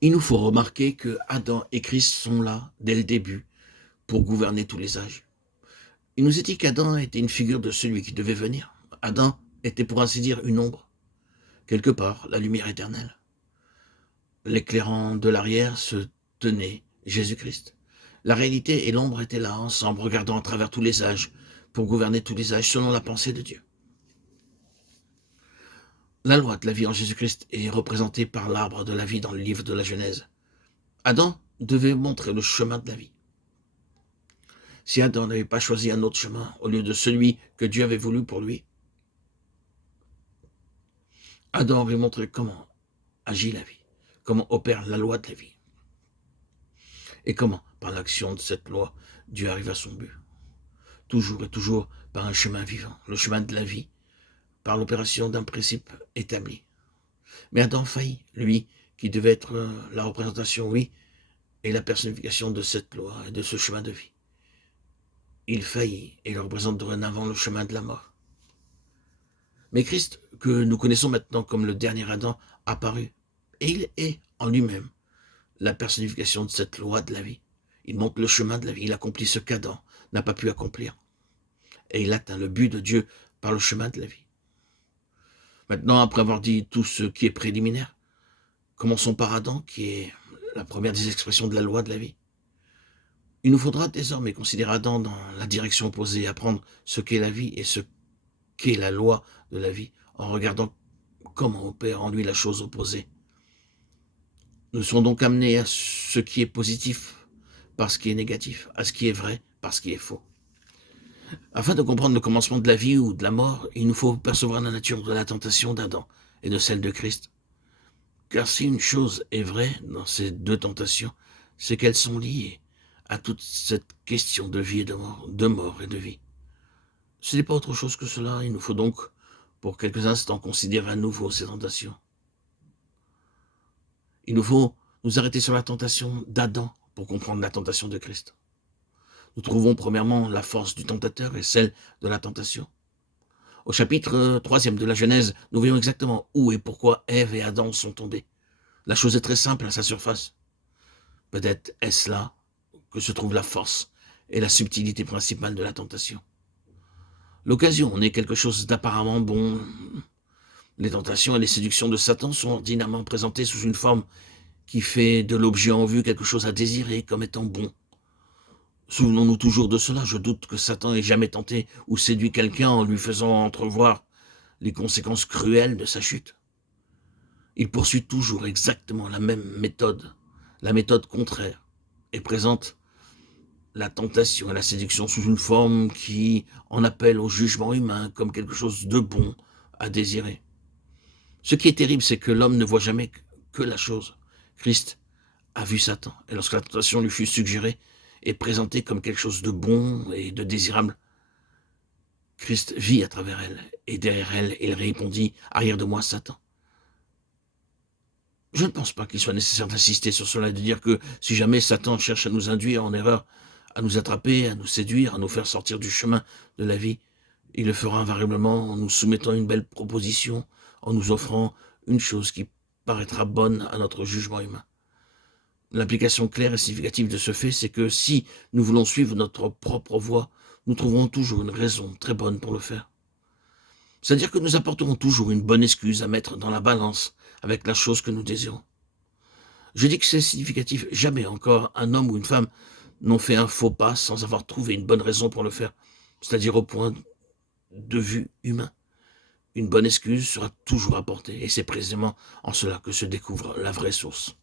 Il nous faut remarquer que Adam et Christ sont là dès le début pour gouverner tous les âges. Il nous est dit qu'Adam était une figure de celui qui devait venir. Adam était pour ainsi dire une ombre, quelque part la lumière éternelle. L'éclairant de l'arrière se tenait Jésus-Christ. La réalité et l'ombre étaient là ensemble, regardant à travers tous les âges, pour gouverner tous les âges selon la pensée de Dieu. La loi de la vie en Jésus-Christ est représentée par l'arbre de la vie dans le livre de la Genèse. Adam devait montrer le chemin de la vie. Si Adam n'avait pas choisi un autre chemin au lieu de celui que Dieu avait voulu pour lui, Adam aurait montré comment agit la vie, comment opère la loi de la vie, et comment, par l'action de cette loi, Dieu arrive à son but. Toujours et toujours par un chemin vivant, le chemin de la vie, par l'opération d'un principe établi. Mais Adam faillit, lui, qui devait être la représentation, oui, et la personnification de cette loi et de ce chemin de vie. Il faillit et il représente dorénavant le chemin de la mort. Mais Christ, que nous connaissons maintenant comme le dernier Adam, apparut, et il est en lui-même la personnification de cette loi de la vie. Il montre le chemin de la vie, il accomplit ce qu'Adam n'a pas pu accomplir. Et il atteint le but de Dieu par le chemin de la vie. Maintenant, après avoir dit tout ce qui est préliminaire, commençons par Adam, qui est la première des expressions de la loi de la vie. Il nous faudra désormais considérer Adam dans la direction opposée, apprendre ce qu'est la vie et ce qu'est la loi de la vie, en regardant comment opère en lui la chose opposée. Nous serons donc amenés à ce qui est positif par ce qui est négatif, à ce qui est vrai par ce qui est faux. Afin de comprendre le commencement de la vie ou de la mort, il nous faut percevoir la nature de la tentation d'Adam et de celle de Christ. Car si une chose est vraie dans ces deux tentations, c'est qu'elles sont liées à toute cette question de vie et de mort et de vie. Ce n'est pas autre chose que cela, il nous faut donc, pour quelques instants, considérer à nouveau ces tentations. Il nous faut nous arrêter sur la tentation d'Adam pour comprendre la tentation de Christ. Nous trouvons premièrement la force du tentateur et celle de la tentation. Au chapitre 3e de la Genèse, nous voyons exactement où et pourquoi Ève et Adam sont tombés. La chose est très simple à sa surface. Peut-être est-ce là que se trouve la force et la subtilité principale de la tentation. L'occasion n'est quelque chose d'apparemment bon. Les tentations et les séductions de Satan sont ordinairement présentées sous une forme qui fait de l'objet en vue quelque chose à désirer comme étant bon. Souvenons-nous toujours de cela, je doute que Satan ait jamais tenté ou séduit quelqu'un en lui faisant entrevoir les conséquences cruelles de sa chute. Il poursuit toujours exactement la même méthode, la méthode contraire, et présente la tentation et la séduction sous une forme qui en appelle au jugement humain comme quelque chose de bon à désirer. Ce qui est terrible, c'est que l'homme ne voit jamais que la chose. Christ a vu Satan, et lorsque la tentation lui fut suggérée et présentée comme quelque chose de bon et de désirable, Christ vit à travers elle, et derrière elle, il répondit « Arrière de moi, Satan ». Je ne pense pas qu'il soit nécessaire d'insister sur cela et de dire que si jamais Satan cherche à nous induire en erreur, à nous attraper, à nous séduire, à nous faire sortir du chemin de la vie, il le fera invariablement en nous soumettant une belle proposition, en nous offrant une chose qui paraîtra bonne à notre jugement humain. L'implication claire et significative de ce fait, c'est que si nous voulons suivre notre propre voie, nous trouverons toujours une raison très bonne pour le faire. C'est-à-dire que nous apporterons toujours une bonne excuse à mettre dans la balance avec la chose que nous désirons. Je dis que c'est significatif, jamais encore un homme ou une femme n'ont fait un faux pas sans avoir trouvé une bonne raison pour le faire, c'est-à-dire au point de vue humain. Une bonne excuse sera toujours apportée, et c'est précisément en cela que se découvre la vraie source.